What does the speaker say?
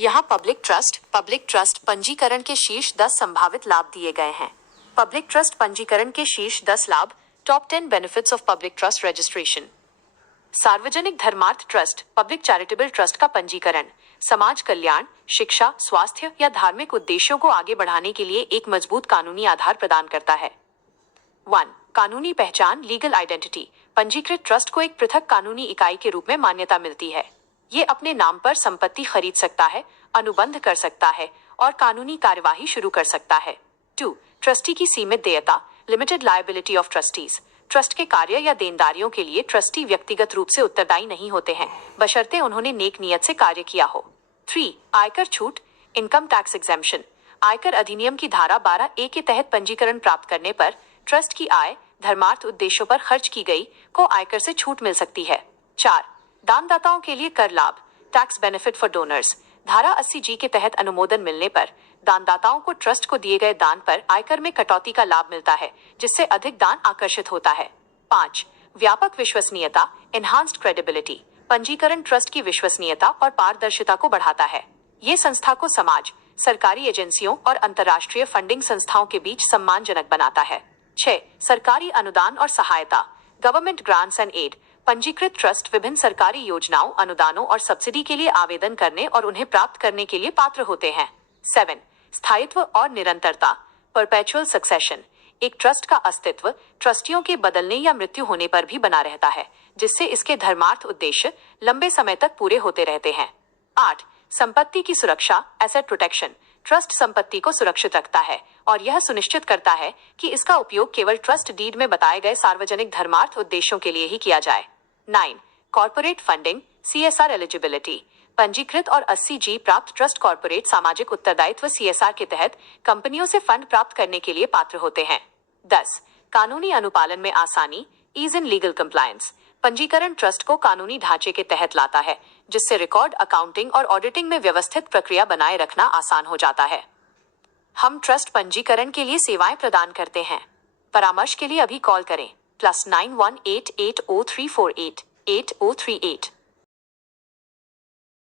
यहाँ public trust पंजीकरण के शीर्ष 10 संभावित लाभ दिए गए हैं। पब्लिक ट्रस्ट पंजीकरण के शीर्ष 10 लाभ। Top 10 benefits of public trust registration. सार्वजनिक धर्मार्थ ट्रस्ट, पब्लिक चैरिटेबल ट्रस्ट का पंजीकरण समाज कल्याण, शिक्षा, स्वास्थ्य या धार्मिक उद्देश्यों को आगे बढ़ाने के लिए एक मजबूत कानूनी आधार प्रदान करता है। 1. कानूनी पहचान, लीगल आइडेंटिटी। पंजीकृत ट्रस्ट को एक पृथक कानूनी इकाई के रूप में मान्यता मिलती है। ये अपने नाम पर संपत्ति खरीद सकता है, अनुबंध कर सकता है और कानूनी कार्यवाही शुरू कर सकता है। 2. ट्रस्टी की सीमित देयता, limited liability of trustees. Trust के कार्य या देनदारियों के लिए ट्रस्टी व्यक्तिगत रूप से उत्तरदायी नहीं होते हैं, बशर्ते उन्होंने नेक नियत से कार्य किया हो। 3. आयकर छूट, इनकम टैक्स एग्जेम्पशन। आयकर अधिनियम की धारा 12A के तहत पंजीकरण प्राप्त करने पर ट्रस्ट की आय धर्मार्थ उद्देश्यों पर खर्च की गई को आयकर से छूट मिल सकती है। 4. दानदाताओं के लिए कर लाभ, टैक्स बेनिफिट फॉर डोनर्स। धारा 80G के तहत अनुमोदन मिलने पर दानदाताओं को ट्रस्ट को दिए गए दान पर आयकर में कटौती का लाभ मिलता है, जिससे अधिक दान आकर्षित होता है। 5. व्यापक विश्वसनीयता, एनहांस्ड क्रेडिबिलिटी। पंजीकरण ट्रस्ट की विश्वसनीयता और पारदर्शिता को बढ़ाता है। ये संस्था को समाज, सरकारी एजेंसियों और अंतर्राष्ट्रीय फंडिंग संस्थाओं के बीच सम्मानजनक बनाता है। 6. सरकारी अनुदान और सहायता, गवर्नमेंट ग्रांट्स एंड एड। पंजीकृत ट्रस्ट विभिन्न सरकारी योजनाओं, अनुदानों और सब्सिडी के लिए आवेदन करने और उन्हें प्राप्त करने के लिए पात्र होते हैं। 7. स्थायित्व और निरंतरता, परपेचुअल सक्सेशन। एक ट्रस्ट का अस्तित्व ट्रस्टियों के बदलने या मृत्यु होने पर भी बना रहता है, जिससे इसके धर्मार्थ उद्देश्य लंबे समय तक पूरे होते रहते हैं। 8. संपत्ति की सुरक्षा, एसेट प्रोटेक्शन। ट्रस्ट संपत्ति को सुरक्षित रखता है और यह सुनिश्चित करता है कि इसका उपयोग केवल ट्रस्ट डीड में बताए गए सार्वजनिक धर्मार्थ उद्देश्यों के लिए ही किया जाए। 9. Corporate funding, CSR eligibility. पंजीकृत और 80G प्राप्त ट्रस्ट कॉर्पोरेट सामाजिक उत्तरदायित्व CSR के तहत कंपनियों से फंड प्राप्त करने के लिए पात्र होते हैं। 10. कानूनी अनुपालन में आसानी, ईज इन लीगल कंप्लायंस। पंजीकरण ट्रस्ट को कानूनी ढांचे के तहत लाता है, जिससे रिकॉर्ड, अकाउंटिंग और ऑडिटिंग में व्यवस्थित प्रक्रिया बनाए रखना आसान हो जाता है। हम ट्रस्ट पंजीकरण के लिए सेवाएं प्रदान करते हैं। परामर्श के लिए अभी कॉल करें +918803488038।